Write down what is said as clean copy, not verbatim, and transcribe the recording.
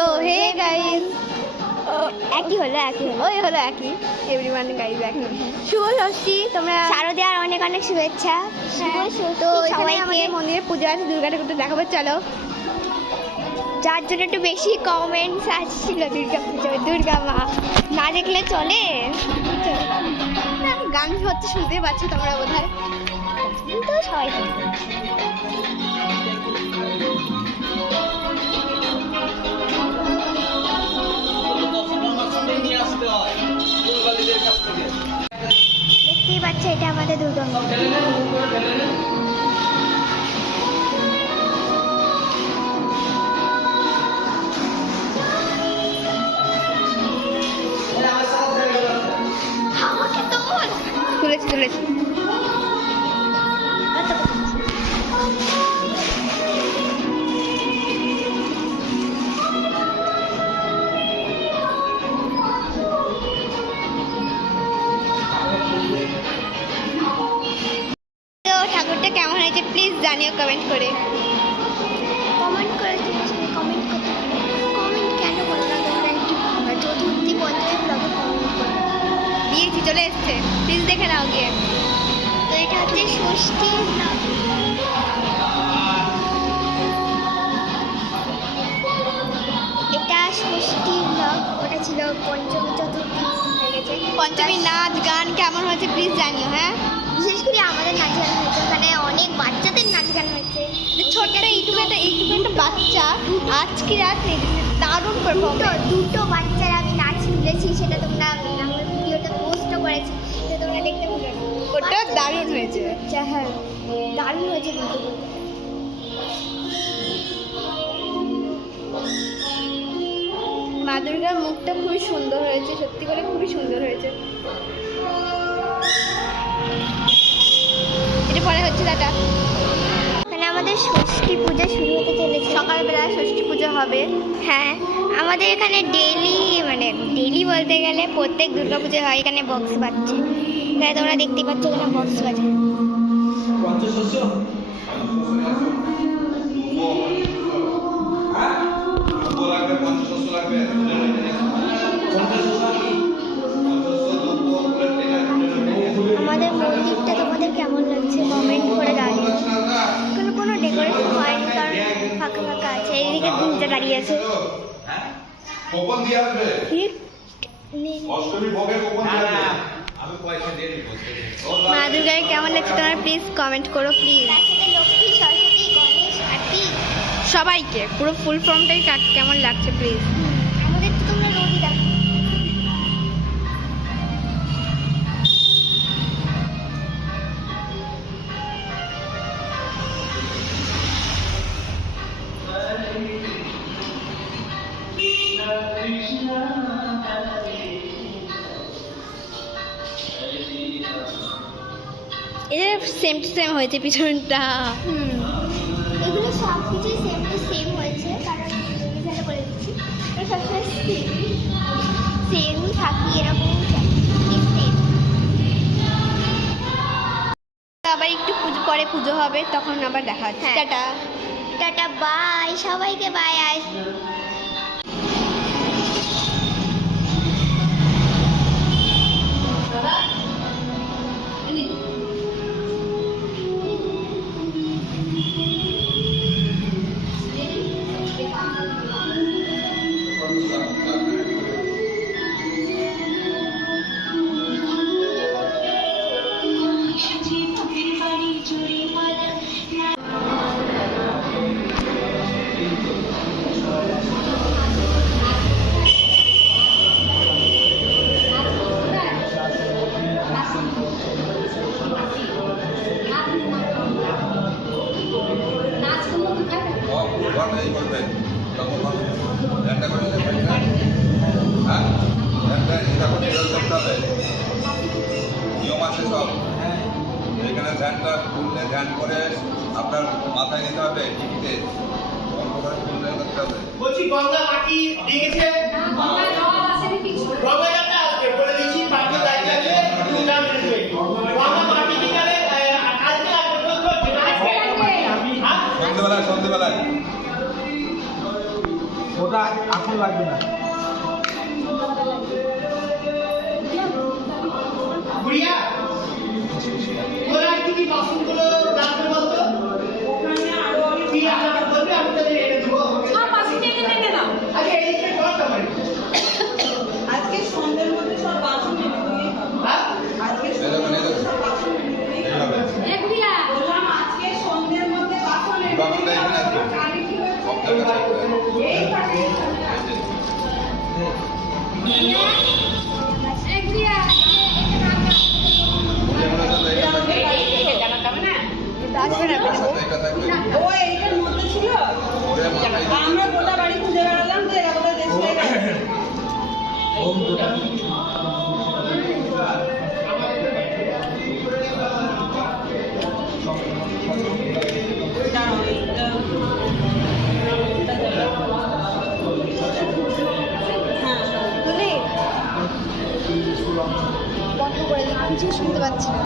So hey guys, একই হলো ওই হলো একই। এভরিওয়ান গাইস এখন শুভ ষষ্ঠী, তোমরা শারদীয়ার অনেক অনেক শুভেচ্ছা। শুভ ষষ্ঠী তো এখানে সবাইকে। আমাদের মন্দিরে পূজা আছে, দুর্গা ঠাকুরটা দেখাবো চলো। যার জন্য একটু বেশি কমেন্টস আসছিল দুর্গা মা না দেখলে চলে। গান হচ্ছে, শুনতে পাচ্ছ তোমরা বোধহয়। তো সবাই দেখতেই পাচ্ছে এটা আমাদের দুর্গা মা। তুলেছি তো ঠাকুরটা কেমন হয়েছে প্লিজ জানিও কমেন্ট করে। কমেন্ট করে কমেন্ট করতে কমেন্ট কেন করো না তোমরা? একটু চতুর্থী পঞ্চমী ব্লগে কমেন্ট করো। দিয়েছি, চলে এসছে, প্লিজ দেখে নাও গিয়ে। তো এটা হচ্ছে ষষ্ঠী ব্লগ। এটা ষষ্ঠীর ব্লগ, ওটা ছিল পঞ্চমী চতুর্থী হয়ে গেছে। পঞ্চমী নাচ গান কেমন হয়েছে প্লিজ জানিও। হ্যাঁ, বিশেষ করে আমাদের নাচ গান হয়েছে, ওখানে অনেক বাচ্চাদের নাচ গান হয়েছে। ছোট্ট এইটুকু একটা বাচ্চা আজকে রাতে দারুণ পারফরমেন্স। দুটো বাচ্চার আমি নাচ তুলেছি, সেটা তোমরা আমার ভিডিওতে পোস্টও করেছি, তো তোমরা দেখতে পাবে। ওটা দারুণ হয়েছে। আচ্ছা হ্যাঁ, দারুণ হয়েছে দুটো। মা দুর্গার মুখটা খুবই সুন্দর হয়েছে, সত্যি করে খুবই সুন্দর হয়েছে। এটা পরে হচ্ছে দাদা, মানে আমাদের ষষ্ঠী পূজা শুরু হতে চলেছে। সকালবেলায় ষষ্ঠী পুজো হবে। হ্যাঁ, আমাদের এখানে ডেইলি বলতে গেলে প্রত্যেক দুর্গা পুজো হয়। এখানে বক্স বাজছে, এখানে তোমরা দেখতে পাচ্ছ এখানে বক্স বাজে। আমাদের মন্দিরটা তোমাদের কেমন লাগছে কমেন্ট করে জানিও। কোনো ডেকোরেশন হয়নি, কারণ ফাঁকা ফাঁকা আছে। এইদিকে দুইটা দাঁড়িয়ে আছে। কোপন দিয়ে আসবে অষ্টমী ভোগে কোপন দিয়ে আসবে। আমি পয়সা দিয়ে দিব। মা দুর্গার কেমন লাগছে তোমার প্লিজ কমেন্ট করো প্লিজ। তার সাথে লক্ষ্মী, সরস্বতী, গণেশ, কার্তিক সবাইকে পুরো ফুল ফর্মটাই কেমন লাগছে প্লিজ। আমাদের তো তোমরা রোগী দেখো। এটা সেম টু সেম হয়েছে পিছনটা। এগুলো সব কিছুই সেম টু সেম হয়েছে, কারণ রিভিশনটা করে দিচ্ছি। এটা সবসময় সেম থাকি, এরকম সেম। আবার একটু পরে পুজো হবে, তখন আবার দেখা হচ্ছে। হ্যাঁ। টাটা টাটা, বাই সবাইকে, বাই। আয় নিয়ম আছে সব। এখানে ধ্যানটা খুললে ধ্যান করে আপনার মাথায় নিতে হবে টিকিতে খুললে করতে হবে। বলছি গঙ্গা মাটি দিয়ে গেছে, গঙ্গা জলটা আসবে বলে দিচ্ছি। পাঁচটা দায়িত্ব আছে, দুটা মিনিট ওয়েট। গঙ্গা মাটি দিয়ে গেলে আজকে সন্ধ্যেবেলায় ওটা এখন লাগবে না। গুড়িয়া তোরা কি বাসনগুলো রাখবে বলতো? তুই আমাকে বলবি, আমি তোদের এনে দেবো। আচ্ছা, এইদিকে বলতে পারি। আজকে সন্ধ্যের মধ্যে সব বাসন এনে দিবি। হ্যাঁ? আজকে এই দেখুন, এই দেখুন। এইভাবে। বললাম আজকে সন্ধ্যের মধ্যে বাসন এনে দিবি। বাসনটা এখানে আসবে। সব জায়গায় থাকবে। এই থাকে। যেগুলো সাথে এটা থাকবে। আসবে না এটার সাথে এটা থাকবে। ও এইটার মধ্যে ছিল। ওরে মাথায় দিয়ে আমরা গোটা বাড়ি খুঁজে বেড়ালাম তো এরা কোথায় দেশ হয়ে গেছে। ওম দুটা দাঁড়াও, এটা যাবে। হ্যাঁ, তুলি বন্ধ করে দিই, কিছু শুনতে পাচ্ছি না।